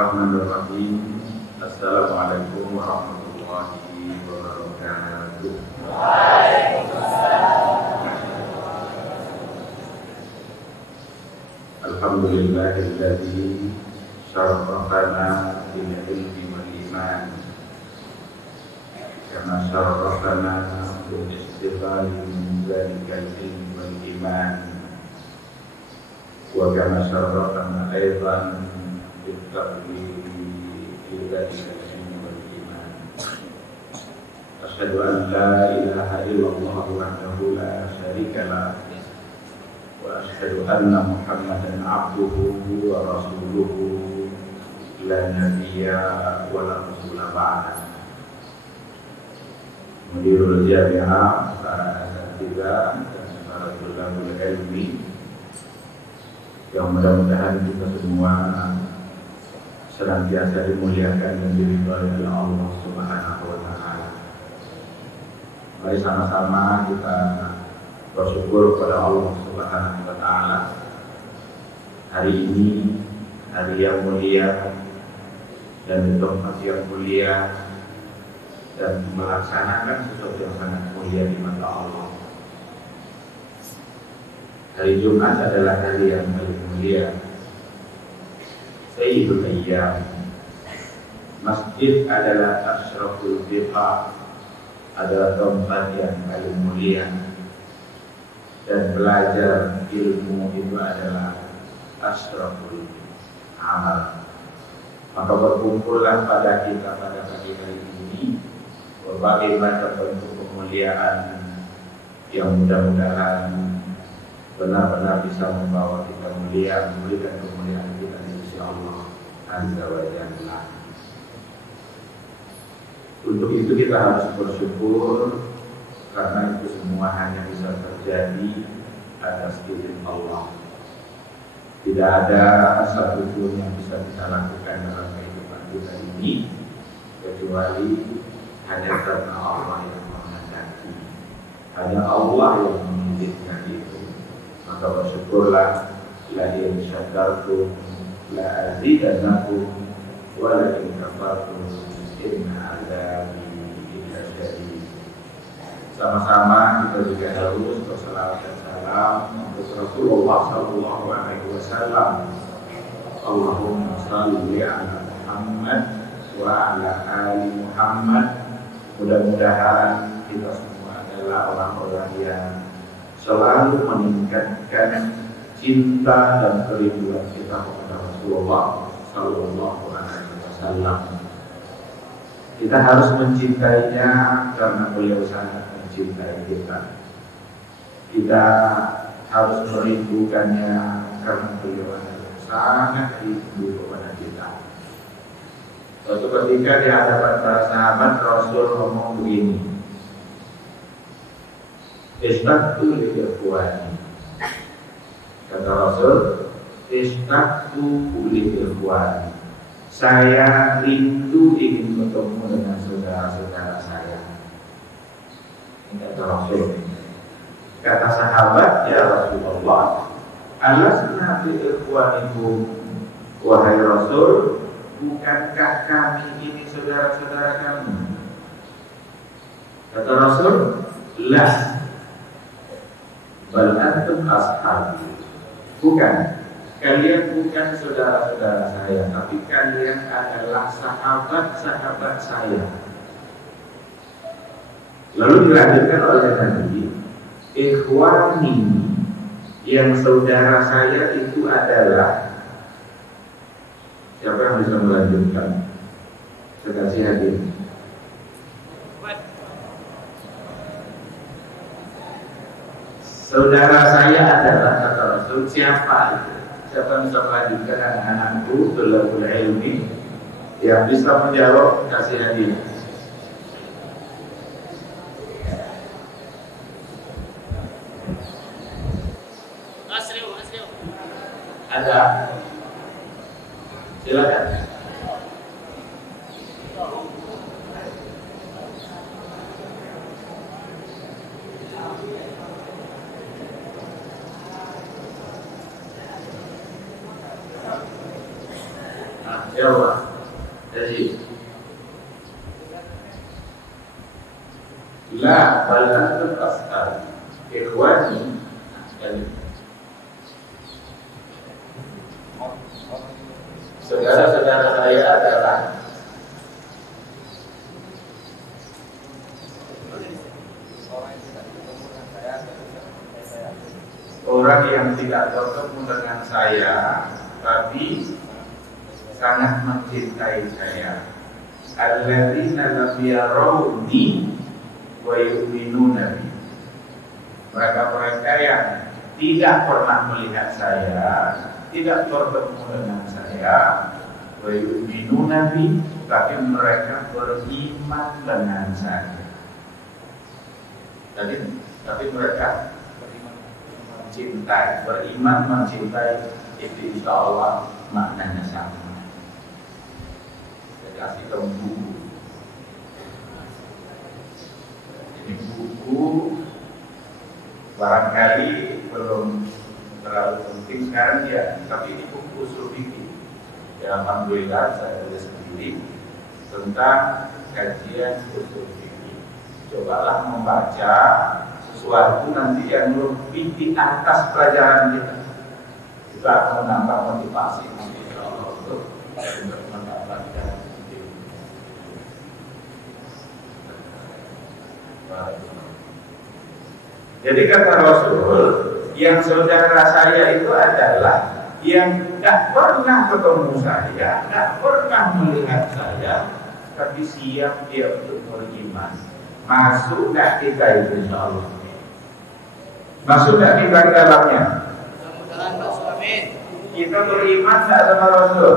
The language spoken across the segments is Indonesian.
Bismillahirrahmanirrahim. Assalamualaikum warahmatullahi wabarakatuh. Alhamdulillahilladzi syarrafana bil ilmi wal iman, kama syarrafana bil istighfari min zalikal ilmi wal iman, wa kama syarrafana aidan bil taqwim bil zalikal ilmi wal iman. Asyhadu an la ilaha illallah wahdahu la syarika lah, wa asyhadu anna Muhammadan abduhu wa rasuluhu la nabiyya wa la rasula ba'da. Mudirul jami'ah, para asatidzah dan para tulabul ilmi, yang mudah-mudahan kita semua senantiasa dimuliakan dan diridhai oleh Allah Subhanahu wa taala. Mari sama-sama kita bersyukur kepada Allah Subhanahu wa taala. Hari ini hari yang mulia dan di tempat yang mulia dan melaksanakan sesuatu yang sangat mulia di mata Allah. Hari Jumat adalah hari yang paling mulia, Sayyidul Ayyam. Masjid adalah asyraful biqa, adalah tempat yang paling mulia, dan belajar ilmu itu adalah asyraful amal. Maka berkumpullah pada kita pada pagi hari ini berbagai macam bentuk kemuliaan yang mudah-mudahan benar-benar bisa membawa kita mulia, memberikan kemuliaan kita di sisi Allah Azza wa Jalla. Untuk itu kita harus bersyukur, karena itu semua hanya bisa terjadi atas izin Allah. Tidak ada satupun yang bisa kita lakukan dalam kehidupan kita ini kecuali hanya karena Allah yang menghendaki, hanya Allah yang mengizinkan itu. Maka bersyukurlah, la in syakartum la azidannakum wa la in kafartum inna adzabi lasyadid. Sama-sama kita juga harus bersalawat dan salam untuk Rasulullah sallallahu alaihi wasallam. Allahumma shalli ala Muhammad wa ala ali Muhammad. Mudah-mudahan kita semua adalah orang-orang yang selalu meningkatkan cinta dan kerinduan kita kepada Rasulullah sallallahu alaihi wasallam. Kita harus mencintainya karena beliau sangat mencintai kita. Kita harus merindukannya karena beliau sangat rindu kepada kita. Suatu ketika di hadapan para sahabat, Rasul ngomong begini, "Istaqtu li ikhwani." Kata Rasul, "Istaqtu li ikhwani." Saya rindu ingin bertemu dengan saudara-saudara saya. Ini kata Rasul. Kata sahabat, "Ya Rasulullah, alasna fi ikhwanikum." Wahai Rasul, bukankah kami ini saudara-saudara kamu? Kata Rasul, "La, bal antum ashabi." Bukan, kalian bukan saudara-saudara saya, tapi kalian adalah sahabat-sahabat saya. Lalu dilanjutkan oleh Nabi, ikhwani, yang saudara saya itu adalah. Siapa yang bisa melanjutkan? Saya kasih hadiah. Saudara saya adalah, kata Rasul, siapa itu? Siapa yang bisa melanjutkan anak-anakku tulabul ilmi? Yang bisa menjawab, kasih hadiah. Ada? Silakan. Allah. Jadi la balaghatul asal ikhwani dan saudara-saudara saya adalah orang yang tidak bertemu dengan saya tapi sangat mencintai saya. Alladzina lam yarawni wa yu'minuna bi. Mereka-mereka yang tidak pernah melihat saya, tidak bertemu dengan saya, wa yu'minuna bi, tapi mereka beriman dengan saya. Tapi mereka mencintai, beriman mencintai, itu insya Allah maknanya sama. Jadi kasih tahu buku. Ini buku barangkali belum terlalu penting sekarang ya, tapi ini buku usul fikih. Ya, alhamdulillah saya tulis sendiri tentang kajian usul fikih. Cobalah membaca sesuatu nanti yang lebih di atas pelajaran kita. Kita akan menambah motivasi nanti Allah untuk mendapatkan ilmu. Jadi kata Rasul, yang saudara saya itu adalah yang tidak pernah ketemu saya, tidak pernah melihat saya, tapi siap dia untuk beriman. Masuk tak kita itu insya Allah? Masuk tak kita ke dalamnya? Mudah-mudahan masuk, amin. Kita beriman tak sama Rasul?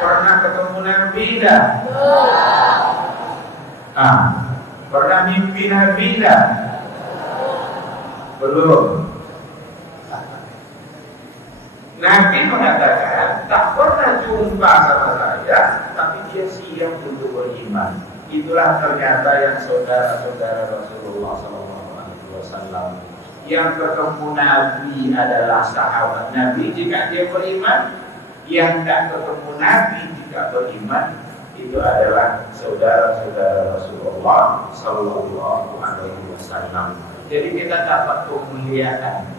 Pernah ketemu Nabi dah? Pernah mimpi Nabi dah? Belum. Nabi mengatakan tak pernah jumpa sama saya, tapi dia siap untuk beriman. Itulah ternyata yang saudara-saudara Rasulullah SAW. Yang ketemu Nabi adalah sahabat Nabi jika dia beriman. Yang tak ketemu Nabi jika beriman, itu adalah saudara-saudara Rasulullah SAW. Jadi kita dapat kemuliaan.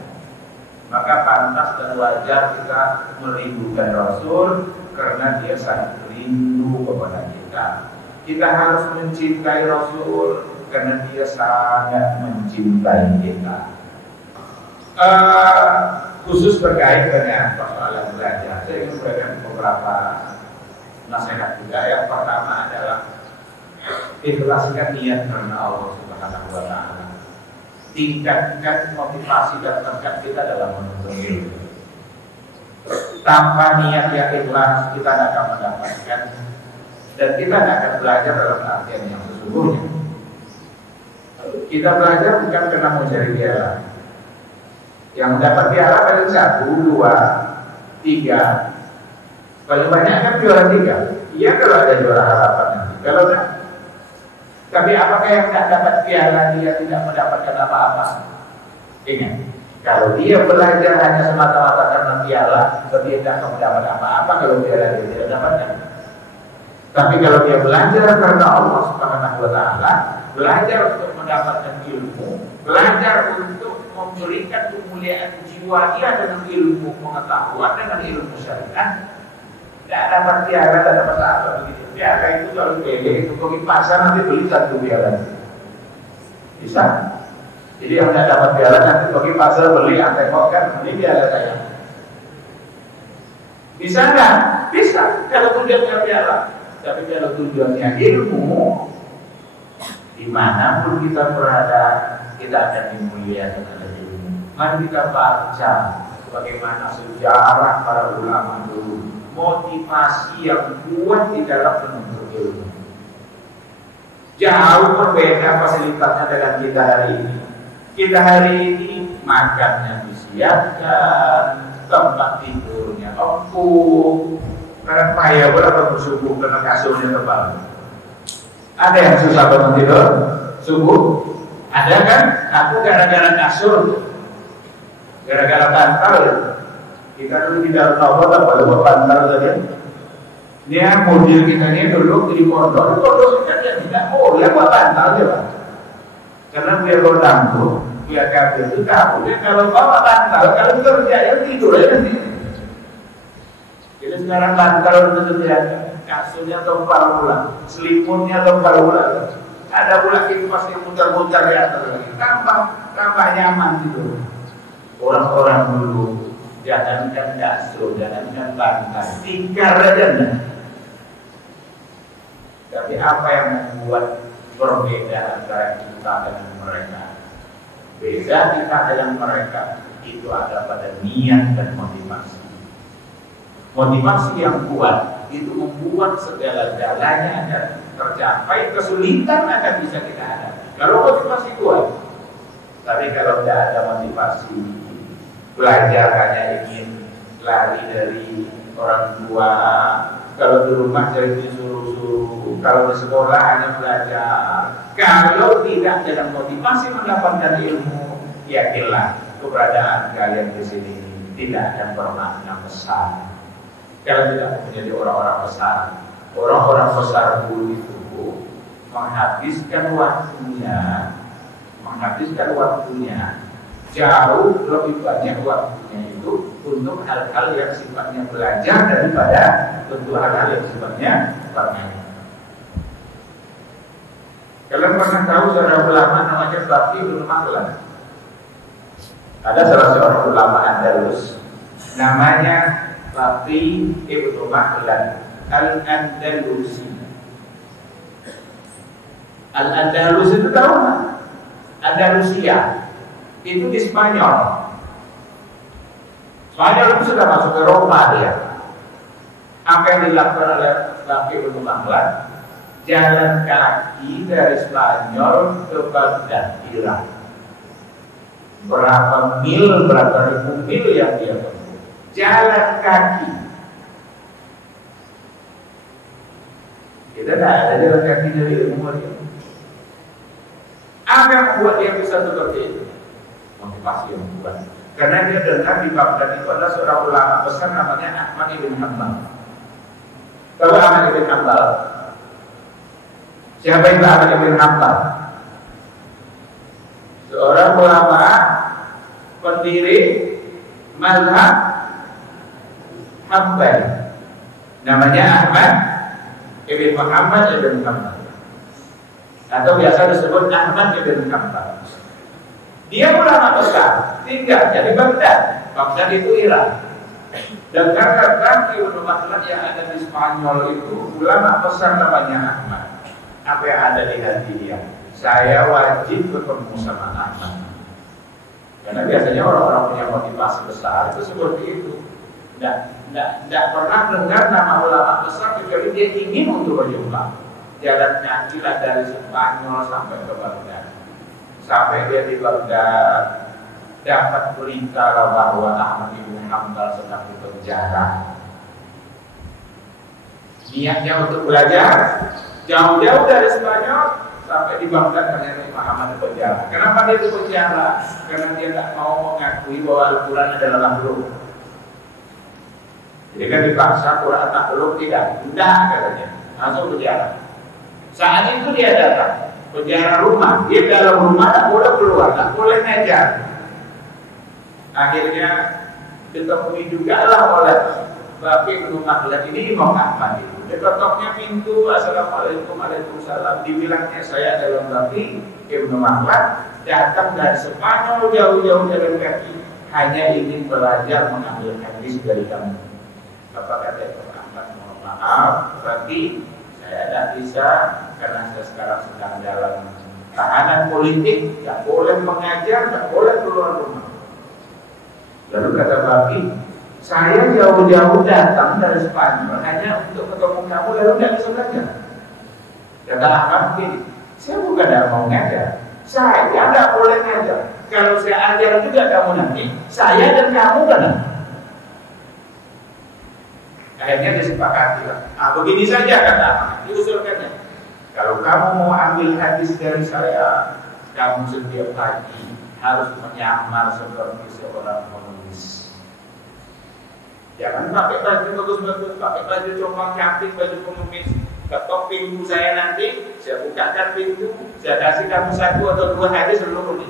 Maka pantas dan wajar kita merindukan Rasul karena dia sangat rindu kepada kita. Kita harus mencintai Rasul karena dia sangat mencintai kita. Khusus terkait dengan persoalan belajar, saya ingin memberikan beberapa nasihat juga. Yang pertama adalah ikhlaskan niat karena Allah Subhanahu wa Ta'ala. Tingkatkan motivasi dan tekad kita dalam menuntut ilmu. Tanpa niat yang ikhlas kita tidak akan mendapatkan, dan kita tidak akan belajar dalam artian yang sesungguhnya. Kita belajar bukan karena mau cari piala. Yang dapat piala paling 1, 2, 3. Paling banyak kan juara 3. Iya kalau ada juara harapan nanti. Kalau tidak, tapi apakah yang tidak dapat piala dia tidak mendapatkan apa-apa? Ingat, kalau dia belajar hanya semata-mata karena piala, dia tidak akan mendapat apa-apa kalau piala dia tidak dapatkan. Tapi kalau dia belajar karena Allah Subhanahu wa Ta'ala, belajar untuk mendapatkan ilmu, belajar untuk memberikan kemuliaan jiwa dia dengan ilmu pengetahuan, dengan ilmu syariat, tidak dapat piala, tidak dapat apa begitu. Piala itu kalau beli itu pergi pasar nanti beli 1 piala. Bisa. Jadi yang tidak dapat piala nanti pergi pasar beli, tengok kan ini piala saya. Bisa nggak? Bisa. Kalau dia punya piala. Tapi kalau tujuannya ilmu, dimanapun kita berada, kita akan dimuliakan oleh ilmu. Mari kita baca bagaimana sejarah para ulama dulu, motivasi yang kuat di dalam menuntut ilmu. Jauh berbeda fasilitasnya dengan kita hari ini. Kita hari ini makannya disiapkan, tempat tidurnya empuk. Karena payah berapa subuh karena kasurnya tebal. Ada yang susah bangun tidur subuh? Ada kan? Aku gara-gara kasur, gara-gara bantal. Kita dulu di dalam nomor apa lupa bantal saja. Dia mobil kita ini dulu di pondok kita dia tidak boleh buat bantal dia Pak. Karena biar rodang tuh, biar kabel itu tahu dia kalau bawa bantal, kalau kerja ya tidur aja nanti. Jadi sekarang bantal itu sediakan, kasurnya lempar ulang, selimutnya lempar ulang. Ada pula kipas yang muter-muter di atas lagi, tambah nyaman gitu. Orang-orang dulu jangankan kasur, jangankan bantal, tikar aja enggak. Tapi apa yang membuat berbeda antara kita dengan mereka? Beda kita dengan mereka itu ada pada niat dan motivasi. Motivasi yang kuat itu membuat segala-galanya akan tercapai, kesulitan akan bisa kita hadapi. Kalau motivasi kuat, tapi kalau tidak ada motivasi, belajar hanya ingin lari dari orang tua, kalau di rumah jadi disuruh-suruh, kalau di sekolah hanya belajar. Kalau tidak dengan motivasi mendapatkan ilmu, yakinlah keberadaan kalian di sini tidak akan bermakna besar. Kalau tidak menjadi orang-orang besar, orang-orang besar dulu itu menghabiskan waktunya jauh lebih banyak waktunya itu untuk hal-hal yang sifatnya belajar daripada untuk hal-hal yang sifatnya bermain. Kalian pernah tahu seorang ulama namanya Baqi bin Makhlad? Ada salah seorang ulama Andalus namanya Baqi bin Makhlad Al-Andalusi. Al-Andalus itu tahu nggak? Andalusia itu di Spanyol. Spanyol itu sudah masuk ke Eropa dia. Apa yang dilakukan oleh Baqi bin Makhlad? Jalan kaki dari Spanyol ke Baghdad, Irak. Berapa ribu mil yang dia tempuh? Jalan kaki. Kita tidak ada jalan kaki dari umur ini. Apa yang membuat dia bisa seperti itu? Motivasi yang kuat. Karena dia dengar di Baghdad itu ada seorang ulama besar namanya Ahmad ibn Hanbal. Kalau Ahmad ibn Hanbal, siapa itu Ahmad ibn Hanbal? Seorang ulama pendiri mazhab Hambali. Namanya Ahmad ibn Muhammad ibn Hanbal, atau biasa disebut Ahmad ibn Hanbal. Dia ulama besar, tinggalnya di Baghdad. Baghdad itu Irak. Dan kakak ibn Makhlad yang ada di Spanyol itu ulama besar namanya Ahmad. Apa yang ada di hati dia? Saya wajib ketemu sama Ahmad. Karena biasanya orang-orang punya motivasi besar itu seperti itu. Tidak pernah dengar nama ulama besar kecuali dia ingin untuk berjumpa. Jalan kaki lah dari Spanyol sampai ke Baghdad. Sampai dia di Baghdad dapat berita bahwa Ahmad ibn Hanbal sedang di penjara. Niatnya untuk belajar jauh-jauh dari Spanyol sampai di Baghdad ternyata Imam Ahmad di penjara. Kenapa dia di penjara? Karena dia tak mau mengakui bahwa Al-Quran adalah makhluk. Jadi kan dipaksa Quran makhluk, tidak katanya, langsung penjara. Saat itu dia datang penjara rumah, dia dalam rumah tak boleh keluar, tak boleh ngajar. Akhirnya ditemui juga lah oleh Baqi bin Makhlad ini Imam Ahmad itu. Dia ketoknya pintu, Assalamualaikum, Waalaikumsalam. Dibilangnya saya adalah Baqi bin Makhlad, datang dari Spanyol jauh-jauh jalan kaki, hanya ingin belajar mengambil hadis dari kamu. Apa kata Imam Ahmad? Mohon maaf, Baqi, saya tidak bisa karena saya sekarang sedang dalam tahanan politik, tidak boleh mengajar, tidak boleh keluar rumah. Lalu kata Baqi, saya jauh-jauh datang dari Spanyol hanya untuk ketemu kamu, lalu tidak bisa belajar. Kata Ahmad begini, saya bukan tidak mau ngajar, saya tidak boleh ngajar. Kalau saya ajar juga kamu nanti, saya dan kamu kan. Akhirnya disepakati lah. Begini saja kata Ahmad, diusulkannya. Kalau kamu mau ambil hadis dari saya, kamu setiap pagi harus menyamar seperti seorang penulis. Jangan pakai baju bagus-bagus, pakai baju compang camping, baju pengemis. Ketok pintu saya nanti, saya bukakan pintu, saya kasih kamu 1 atau 2 hadis seluruh ini.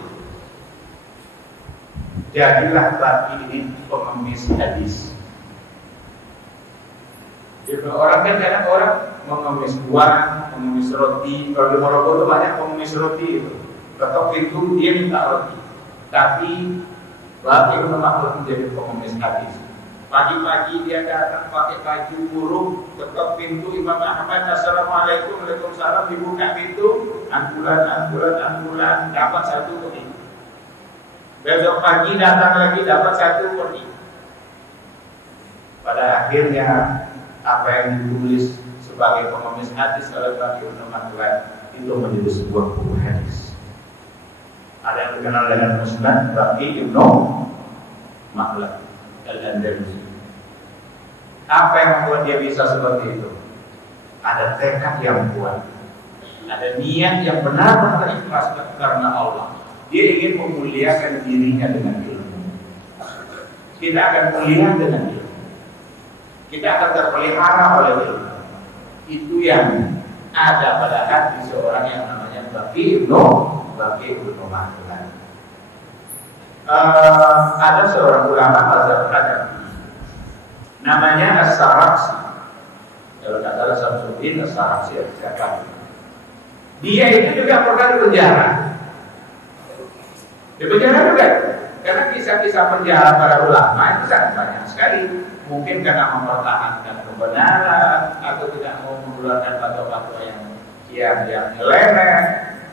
Jadilah bagi ini pengemis hadis. Jadi orang kan kadang orang mengemis buah, mengemis roti. Kalau di Maroko itu banyak pengemis roti itu. Ketok pintu dia minta roti. Tapi lagi memang menjadi pengemis hadis. Pagi-pagi dia datang pakai baju burung, ketok pintu Imam Ahmad, assalamualaikum, waalaikumsalam, dibuka pintu, ambulan, dapat 1 pergi. Besok pagi datang lagi dapat 1 pergi. Pada akhirnya apa yang ditulis sebagai pengemis hadis oleh Baqi Ibnu Makhlad itu menjadi sebuah buku hadis. Ada yang dikenal dengan Musnad Baqi Ibnu Makhlad Al-Andalusi. Apa yang membuat dia bisa seperti itu? Ada tekad yang kuat, ada niat yang benar-benar ikhlas karena Allah. Dia ingin memuliakan dirinya dengan ilmu. Kita akan mulia dengan ilmu. Kita akan terpelihara oleh ilmu. Itu yang ada pada hati seorang yang namanya Baqi Ibnu Makhlad. Ada seorang ulama mazhab Hanafi namanya As-Sarakhsi. Kalau tidak salah Samsuddin As-Sarakhsi siapa? Dia itu juga pernah di penjara. Di penjara juga, karena kisah-kisah penjara para ulama itu sangat banyak sekali. Mungkin karena mempertahankan kebenaran atau tidak mau mengeluarkan fatwa-fatwa yang nyeleneh.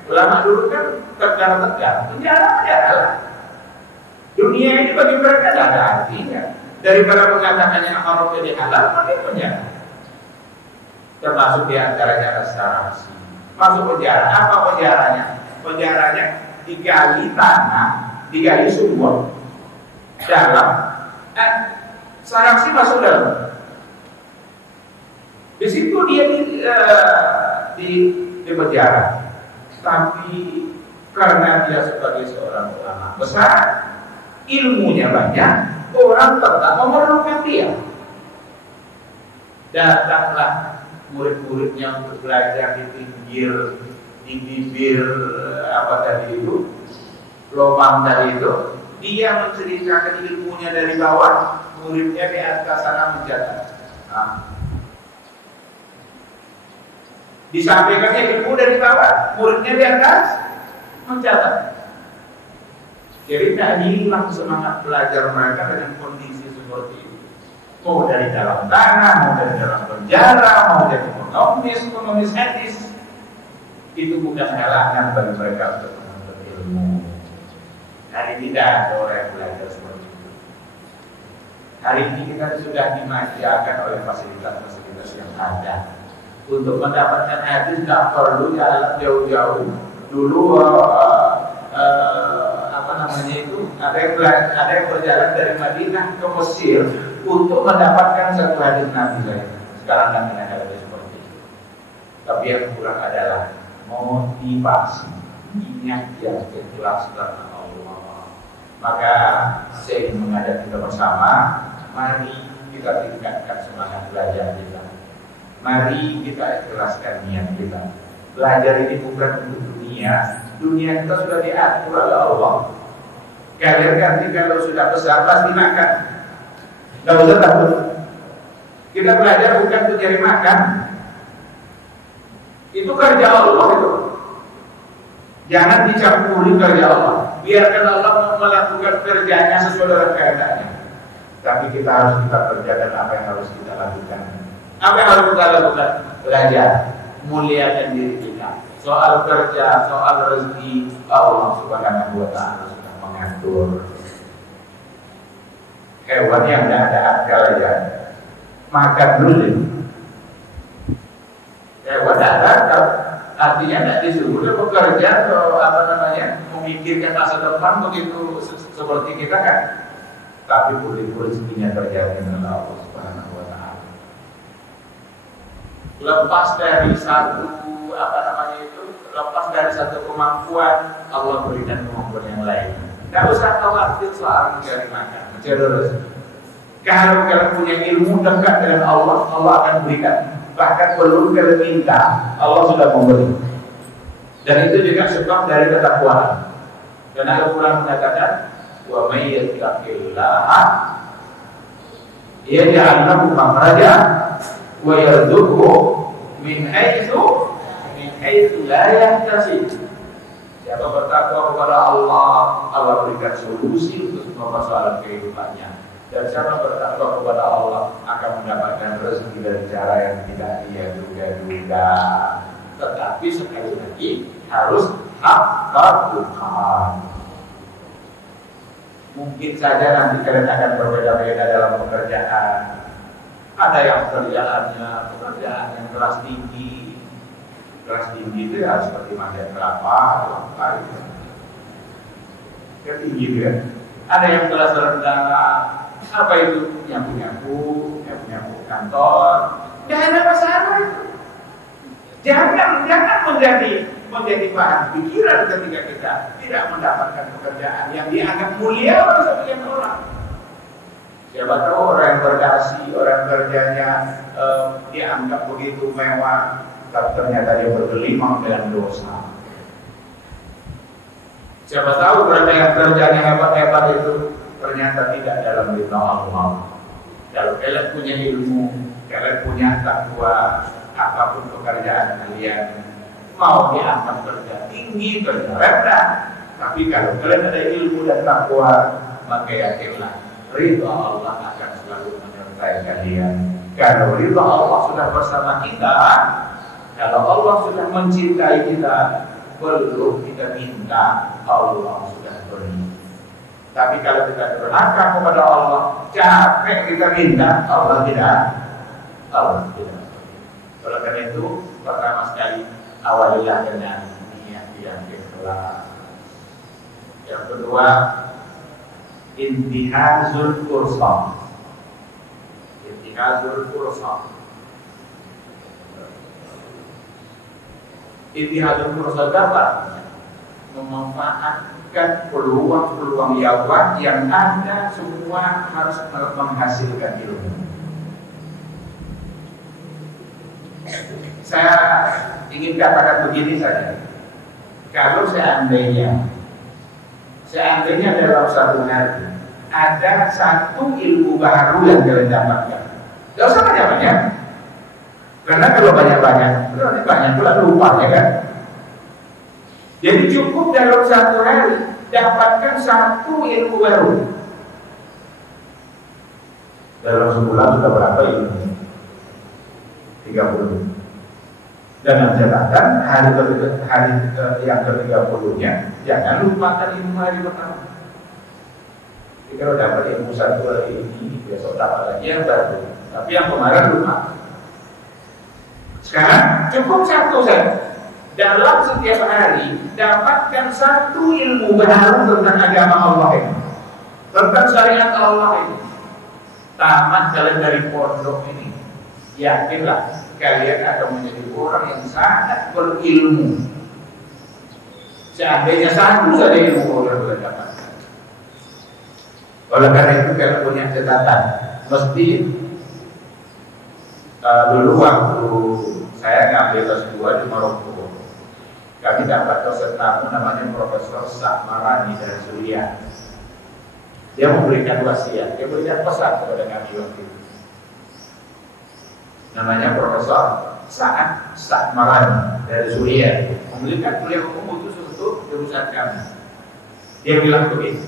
Ulama dulu kan tegar-tegar, penjara lah. Dunia ini bagi mereka tidak ada artinya. Daripada mengatakan yang haram jadi halal, maka penjara. Termasuk diantaranya As-Sarakhsi. Masuk penjara, apa penjaranya? Penjaranya digali tanah, digali sumur dalam. Sarakhsi masuk dalam. Di situ dia di penjara. Tapi karena dia sebagai seorang ulama besar, ilmunya banyak, orang tetap memerlukan dia. Datanglah murid-muridnya untuk belajar di bibir apa tadi itu, lubang tadi itu. Dia menceritakan ilmunya dari bawah, muridnya di atas sana mencatat. Disampaikannya ilmu dari bawah, muridnya di atas mencatat. Jadi tak hilang semangat belajar mereka dengan kondisi seperti itu. Mau dari dalam tanah, mau dari dalam penjara, mau dari pengemis hadis, itu bukan halangan bagi mereka untuk menuntut ilmu. Hari ini tidak ada orang yang belajar seperti itu. Hari ini kita sudah dimanjakan oleh fasilitas-fasilitas yang ada. Untuk mendapatkan hadis tidak perlu jalan jauh-jauh. Dulu ada yang berjalan dari Madinah ke Mesir untuk mendapatkan satu hadis Nabi lain. Sekarang kami ada seperti itu. Tapi yang kurang adalah motivasi, niat yang ikhlas karena Allah. Maka saya ingin mengajak kita bersama, mari kita tingkatkan semangat belajar kita. Mari kita ikhlaskan niat kita. Belajar ini bukan untuk dunia. Dunia kita sudah diatur oleh Allah. Kalian nanti kalau sudah besar pasti makan. Tidak usah takut. Kita belajar bukan untuk cari makan. Itu kerja Allah itu. Jangan dicampuri kerja Allah. Biarkan Allah melakukan kerjanya sesuai dengan keadaannya. Tapi kita harus kerjakan apa yang harus kita lakukan. Apa yang harus kita lakukan? Belajar, muliakan diri kita. Soal kerja, soal rezeki, Allah Subhanahu wa Ta'ala sudah mengatur. Hewan yang tidak ada akal ya, makan dulu. Hewan tidak ada akal, artinya tidak disuruh bekerja atau memikirkan masa depan begitu seperti kita kan. Tapi rezekinya terjadi dengan Allah Subhanahu wa Ta'ala. Lepas dari satu kemampuan, Allah berikan kemampuan yang lain. Tidak usah khawatir soal mencari makan, mencari rezeki. Kalau kalian punya ilmu dekat dengan Allah, Allah akan berikan. Bahkan belum kalian minta, Allah sudah memberi. Dan itu juga sebab dari ketakwaan. Karena Al-Quran mengatakan, wa may yattaqillaha yaj'al lahu makhraja wa yarzuqhu min haitsu la yahtasib. Siapa bertakwa kepada Allah, Allah berikan solusi untuk semua masalah kehidupannya. Dan siapa bertakwa kepada Allah akan mendapatkan rezeki dari cara yang tidak dia duga-duga. Tetapi sekali lagi harus hafal. Mungkin saja nanti kalian akan berbeda-beda dalam pekerjaan. Ada yang pekerjaan yang kelas tinggi. Kelas tinggi itu ya seperti macam kelapa atau apa gitu. Ketinggi kan. Ada yang kelas rendah. Apa itu? Nyapu-nyapu kantor. Jangan ada masalah itu. Jangan menjadi bahan pikiran ketika kita tidak mendapatkan pekerjaan yang dianggap mulia oleh sebagian orang. Siapa tahu orang yang berdasi, orang kerjanya dianggap begitu mewah, tapi ternyata dia bergelimang dengan dosa. Siapa tahu orang yang kerjanya hebat-hebat itu ternyata tidak dalam ridha Allah. Kalau kalian punya ilmu, kalian punya takwa, apapun pekerjaan kalian, mau diangkat kerja tinggi, kerja rendah, tapi kalau kalian ada ilmu dan takwa, maka yakinlah ridha Allah akan selalu menyertai kalian. Kalau ridha Allah sudah bersama kita, kalau Allah sudah mencintai kita, belum kita minta, Allah sudah beri. Tapi kalau kita durhaka kepada Allah, capek kita minta, Allah tidak. Oleh karena itu, pertama sekali awalilah dengan niat yang ikhlas. Yang kedua, intihazul fursa. Intihazul fursa apa? Memanfaatkan peluang-peluang yang ada, semua harus menghasilkan ilmu. Saya ingin katakan begini saja. Kalau seandainya dalam satu hari ada satu ilmu baru yang kalian dapatkan, tidak usah banyak-banyak. Karena kalau banyak-banyak, berarti banyak pula lupa, ya kan? Jadi cukup dalam satu hari dapatkan satu ilmu baru. Dalam sebulan sudah berapa ilmu? 30. Dan catatan hari yang ke-30-nya jangan lupakan ilmu hari pertama. Jadi kalau dapat ilmu satu hari ini, besok dapat lagi yang baru. Tapi yang kemarin lupa. Sekarang cukup satu saja. Dalam setiap hari dapatkan satu ilmu baru tentang agama Allah ini, tentang syariat Allah ini. Tamat kalian dari pondok ini, yakinlah kalian akan menjadi orang yang sangat berilmu. Seandainya satu saja ilmu kalian dapatkan. Oleh karena itu kalian punya catatan, mesti dulu waktu saya ngambil S2 di Maroko, kami dapat dosen tamu namanya Profesor Sakmarani dari Suriah. Dia memberikan wasiat, dia berikan pesan kepada kami waktu itu. Namanya Profesor Sakmarani dari Suriah. Memberikan beliau memutus untuk jurusan kami. Dia bilang begini,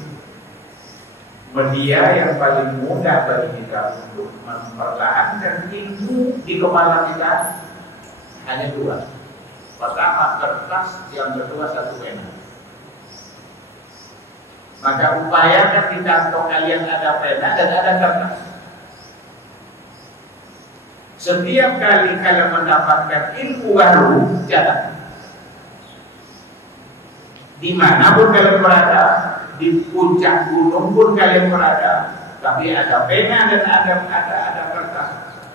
media yang paling mudah bagi kita untuk mempertahankan ilmu di kepala kita hanya dua. Pertama kertas, yang kedua satu pena. Maka upayakan di kantong kalian ada pena dan ada kertas. Setiap kali kalian mendapatkan ilmu baru, catat. Dimanapun kalian berada, di puncak gunung pun kalian berada, tapi ada pena dan ada kertas,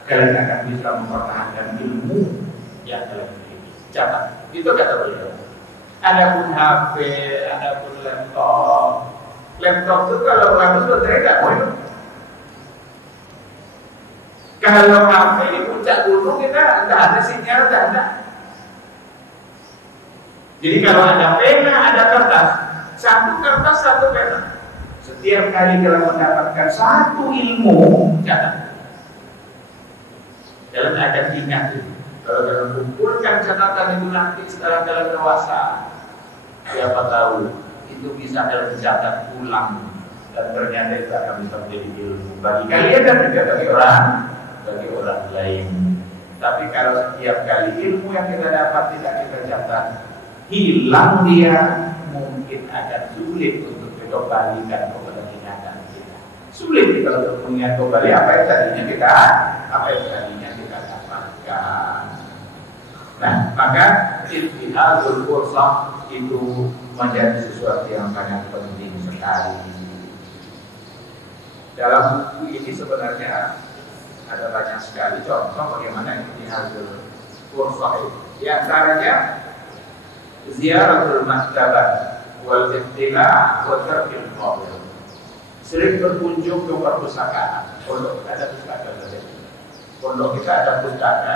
kalian akan bisa mempertahankan ilmu yang kalian miliki. Catat, itu kata beliau. Adapun HP, adapun laptop itu kalau bagus baterai nggak mau. Kalau HP di puncak gunung kita tidak ada sinyal, tidak ada. Jadi kalau ada pena, ada kertas, satu kertas, satu pena. Setiap kali kalau mendapatkan satu ilmu, catat. Dalam akan ingat itu. Kalau dalam kumpulkan catatan itu nanti setelah dalam dewasa, siapa tahu itu bisa dalam catat ulang dan ternyata itu akan bisa menjadi ilmu bagi kalian dan juga bagi orang lain. Tapi kalau setiap kali ilmu yang kita dapat tidak kita catat, hilang dia, mungkin akan sulit untuk dikembalikan kepada ingatan kita. Sulit kita untuk mengingat kembali apa yang tadinya kita dapatkan. Nah, maka istihadul fursah itu menjadi sesuatu yang sangat penting sekali. Dalam buku ini sebenarnya ada banyak sekali contoh bagaimana istihadul fursah itu. Di antaranya ziaratul maktabah wal ittila' wa tarkil fadil. Sering berkunjung ke perpustakaan. Pondok kita ada pustaka, pondok kita ada pustaka.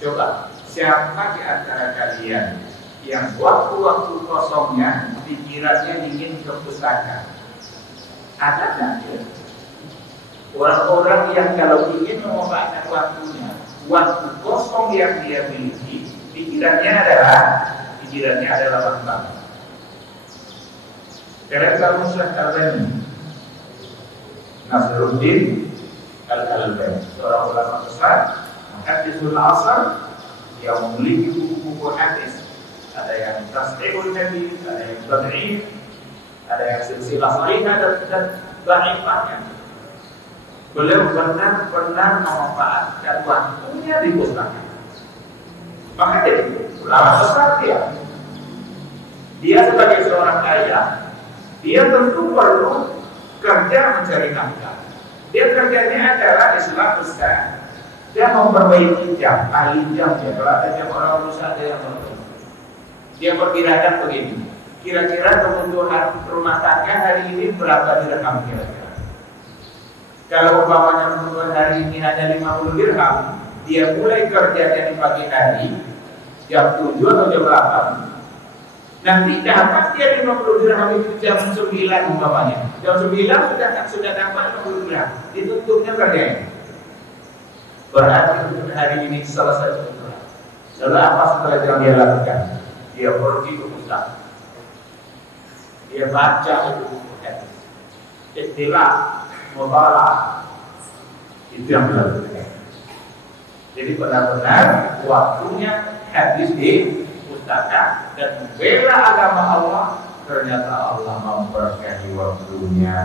Coba, siapa di antara kalian yang waktu-waktu kosongnya pikirannya ingin ke pustaka? Ada tak ya? Orang-orang yang kalau ingin memanfaatkan waktunya, waktu kosong yang dia miliki, pikirannya adalah bangsa. Kalian tahu Syekh Al-Albani, Nasruddin Al-Albani, seorang ulama besar, muhaddisul asar, yang memiliki buku-buku hadis. Ada yang tasrihul hadis, ada yang tad'if, ada yang silsilah sahihah dan dhaifahnya. Beliau benar-benar memanfaatkan waktunya di pustaka. Maka jadi ulama besar dia sebagai seorang ayah, dia tentu perlu kerja mencari nafkah. Dia kerjanya adalah Islam besar. Dia memperbaiki jam, ahli jam ya. Kalau ada jam orang rusak ada yang memperbaiki. Dia perkirakan begini. Kira-kira kebutuhan rumah tangga hari ini berapa dirham kira-kira? Kalau umpamanya kebutuhan hari ini hanya 50 dirham, dia mulai kerjanya di pagi hari jam 7 atau jam 8. Nanti dapat dia 50 dirham itu jam 9 umpamanya. Jam 9 sudah dapat 50 dirham. Ditutupnya kerjanya. Berarti untuk hari ini selesai kebutuhan. Lalu apa setelah yang dia lakukan? Dia pergi ke pustaka. Dia baca itu buku hadis. Istilah, mubalah. Itu yang dilakukan. Jadi benar-benar waktunya habis di pustaka dan membela agama Allah. Ternyata Allah memberkahi waktunya.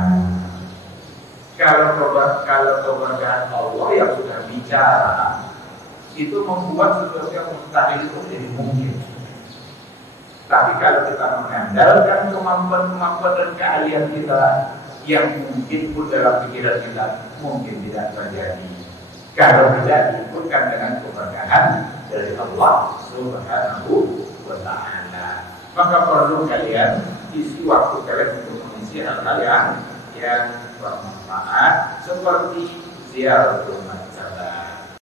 Kalau keberkahan Allah yang sudah bicara, itu membuat sesuatu yang mustahil itu menjadi mungkin. Tapi kalau kita mengandalkan kemampuan dan keahlian kita yang mungkin pun dalam pikiran kita mungkin tidak terjadi. Kalau tidak diikutkan dengan keberkahan dari Allah Subhanahu wa Ta'ala, maka perlu kalian isi waktu kalian untuk mengisi hal-hal yang bermanfaat seperti ziaratul